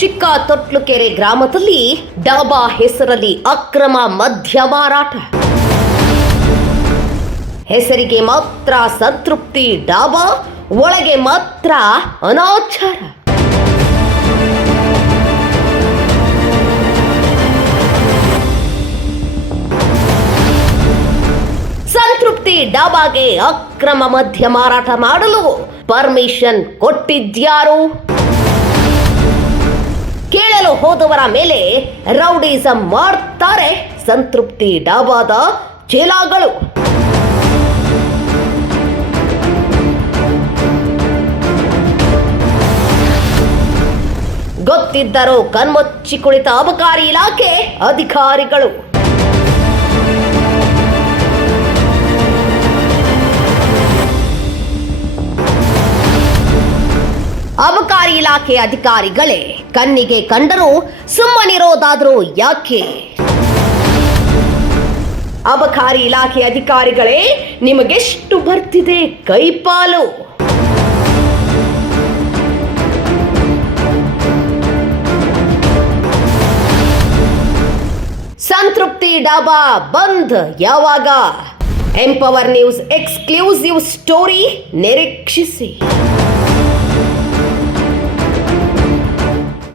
ಚಿಕ್ಕ ತೊಟ್ಲುಕೆರೆ ಗ್ರಾಮದಲ್ಲಿ ಡಾಬಾ ಹೆಸರಲ್ಲಿ ಅಕ್ರಮ ಮದ್ಯ ಮಾರಾಟ. ಹೆಸರಿಗೆ ಮಾತ್ರ ಸಂತೃಪ್ತಿ ಡಾಬಾ, ಒಳಗೆ ಮಾತ್ರ ಅನಾಚಾರ. ಸಂತೃಪ್ತಿ ಡಾಬಾಗೆ ಅಕ್ರಮ ಮದ್ಯ ಮಾರಾಟ ಮಾಡಲು ಪರ್ಮಿಷನ್ ಕೊಟ್ಟಿದ್ಯಾರು? ಕೇಳಲು ಹೋದವರ ಮೇಲೆ ರೌಡಿಸಂ ಮಾಡ್ತಾರೆ ಸಂತೃಪ್ತಿ ಡಾಬಾದ ಚೇಲಾಗಳು. ಗೊತ್ತಿದ್ದರೂ ಕಣ್ಮುಚ್ಚಿ ಕುಳಿತ ಅಬಕಾರಿ ಇಲಾಖೆ ಅಧಿಕಾರಿಗಳು. ಅಬಕಾರಿ ಇಲಾಖೆ ಅಧಿಕಾರಿಗಳೇ ಕಣ್ಣಿಗೆ ಕಂಡರೂ ಸುಮ್ಮನಿರೋದಾದ್ರೂ ಯಾಕೆ? ಅಬಕಾರಿ ಇಲಾಖೆ ಅಧಿಕಾರಿಗಳೇ, ನಿಮಗೆಷ್ಟು ಬರ್ತಿದೆ ಕೈಪಾಲು? ಸಂತೃಪ್ತಿ ಡಾಬಾ ಬಂದ್ ಯಾವಾಗ? Empower news exclusive story ನಿರೀಕ್ಷಿಸಿ.